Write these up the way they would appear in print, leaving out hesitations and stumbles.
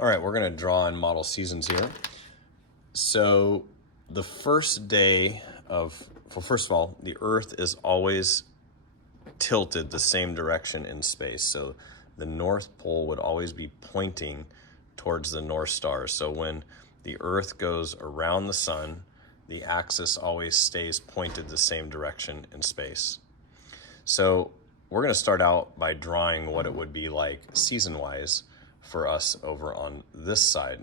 All right, we're going to draw in model seasons here. So the first day of, well, first of all, the Earth is always tilted the same direction in space. So the North Pole would always be pointing towards the North Star. So when the Earth goes around the sun, the axis always stays pointed the same direction in space. So we're going to start out by drawing what it would be like season-wise for us over on this side.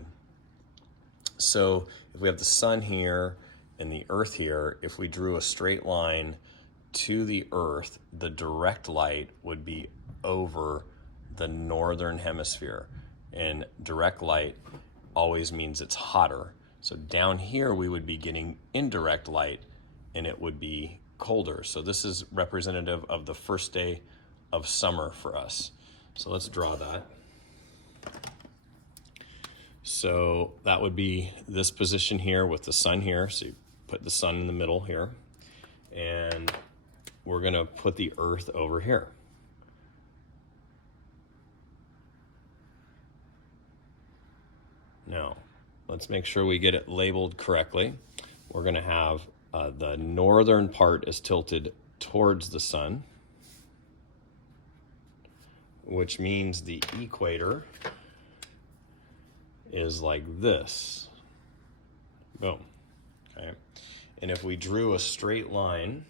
So if we have the sun here and the Earth here, if we drew a straight line to the Earth, the direct light would be over the northern hemisphere. And direct light always means it's hotter. So down here we would be getting indirect light and it would be colder. So this is representative of the first day of summer for us. So let's draw that. So that would be this position here with the sun here. So you put the sun in the middle here. And we're going to put the Earth over here. Now, let's make sure we get it labeled correctly. We're going to have the northern part is tilted towards the sun, which means the equator is like this. Boom. Okay. And if we drew a straight line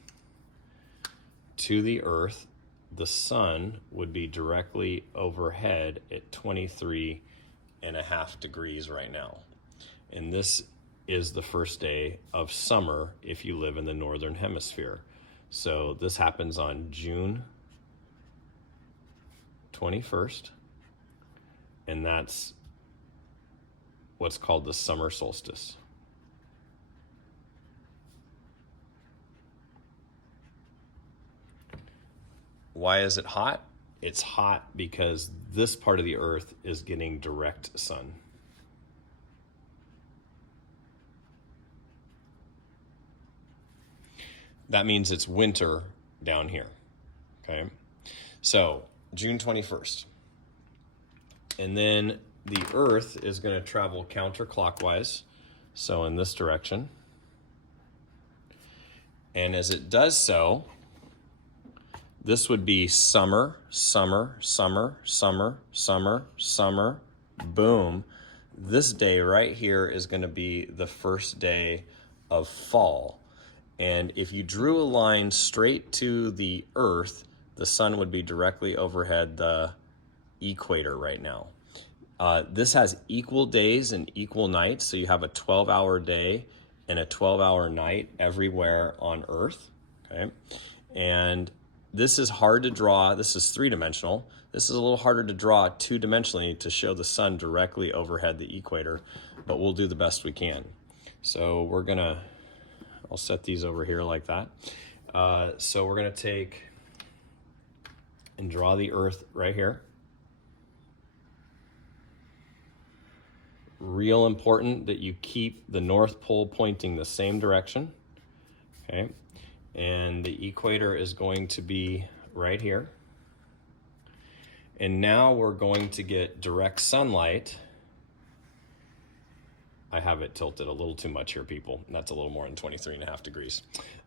to the Earth, the sun would be directly overhead at 23.5 degrees right now. And this is the first day of summer if you live in the northern hemisphere. So this happens on June 21st, and that's what's called the summer solstice. Why is it hot? It's hot because this part of the Earth is getting direct sun. That means it's winter down here, okay? So June 21st. And then the Earth is going to travel counterclockwise, so in this direction. And as it does so, this would be summer, summer, summer, summer, summer, summer, boom. This day right here is going to be the first day of fall. And if you drew a line straight to the Earth, the sun would be directly overhead the equator right now. This has equal days and equal nights, so you have a 12-hour day and a 12-hour night everywhere on Earth, okay? And this is hard to draw. This is three-dimensional. This is a little harder to draw two-dimensionally to show the sun directly overhead the equator, but we'll do the best we can. So we're gonna, I'll set these over here like that. So we're gonna take and draw the Earth right here. Real important that you keep the North Pole pointing the same direction, okay? And the equator is going to be right here. And now we're going to get direct sunlight. I have it tilted a little too much here, people. That's a little more than 23.5 degrees.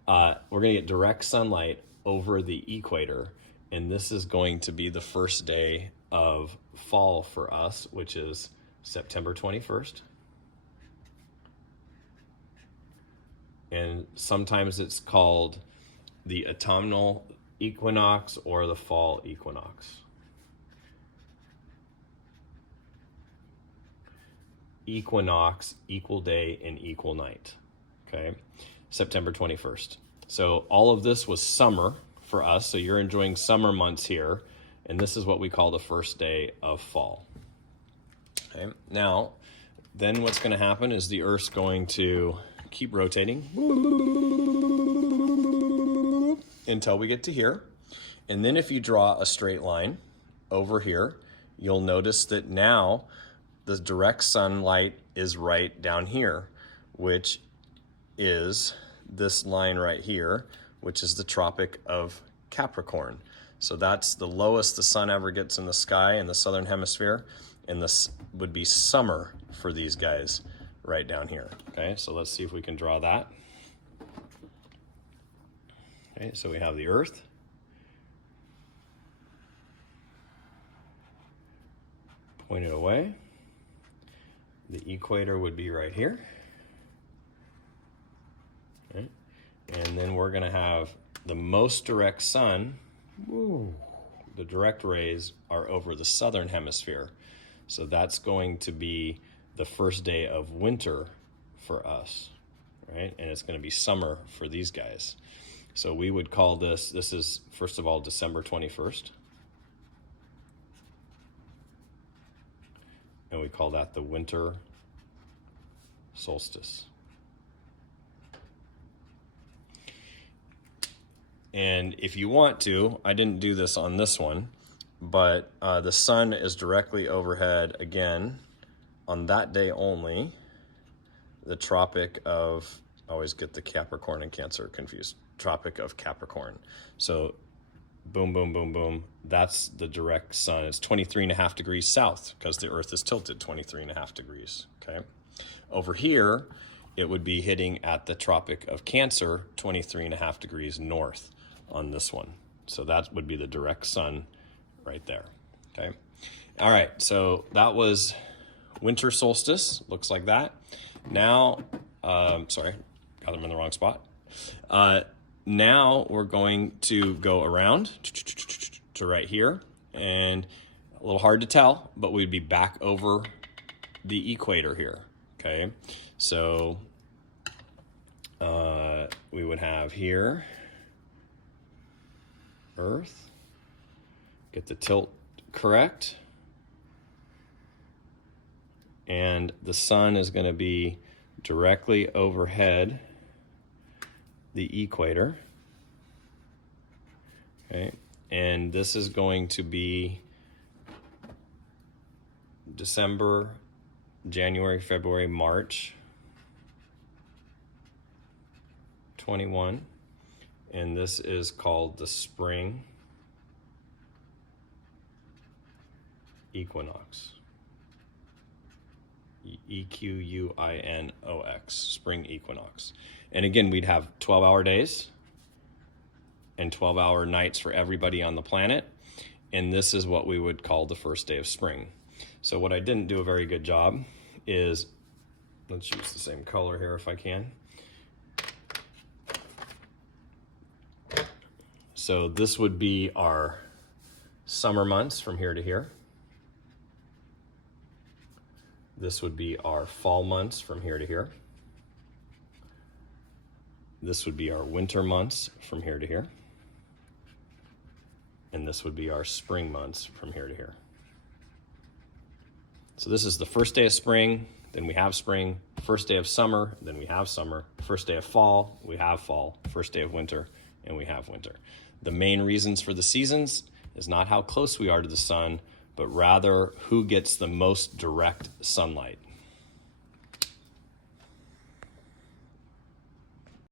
We're gonna get direct sunlight over the equator, and this is going to be the first day of fall for us, which is September 21st. And sometimes it's called the autumnal equinox or the fall equinox. Equinox, equal day and equal night, okay? September 21st. So all of this was summer for us, so you're enjoying summer months here, and this is what we call the first day of fall. Okay, now, then what's going to happen is the Earth's going to keep rotating until we get to here. And then if you draw a straight line over here, you'll notice that now the direct sunlight is right down here, which is this line right here, which is the Tropic of Capricorn. So that's the lowest the sun ever gets in the sky in the southern hemisphere. and this would be summer for these guys right down here. Okay, so let's see if we can draw that. Okay, so we have the Earth. Pointed away. The equator would be right here. Okay. And then we're going to have the most direct sun. Woo, the direct rays are over the southern hemisphere. So that's going to be the first day of winter for us, right? And it's going to be summer for these guys. So we would call this is, first of all, December 21st. And we call that the winter solstice. And if you want to, I didn't do this on this one, but the sun is directly overhead again on that day only. The Tropic of, I always get the Capricorn and Cancer confused, Tropic of Capricorn. So boom, boom, boom, boom. That's the direct sun. It's 23.5 degrees south because the Earth is tilted 23.5 degrees, okay? Over here, it would be hitting at the Tropic of Cancer, 23.5 degrees north on this one. So that would be the direct sun right there, okay? All right, so that was winter solstice, looks like that. Now, sorry, got them in the wrong spot. Now we're going to go around to right here, and a little hard to tell, but we'd be back over the equator here, okay? So we would have here Earth, get the tilt correct, and the sun is going to be directly overhead the equator, okay? And this is going to be December, January, February, March 21, and this is called the spring equinox. E-Q-U-I-N-O-X, spring equinox. And again, we'd have 12-hour days and 12-hour nights for everybody on the planet, and this is what we would call the first day of spring. So what I didn't do a very good job is, let's use the same color here if I can. So this would be our summer months from here to here. This would be our fall months from here to here. This would be our winter months from here to here. And this would be our spring months from here to here. So this is the first day of spring, then we have spring, first day of summer, then we have summer, first day of fall, we have fall, first day of winter, and we have winter. The main reasons for the seasons is not how close we are to the sun, but rather who gets the most direct sunlight.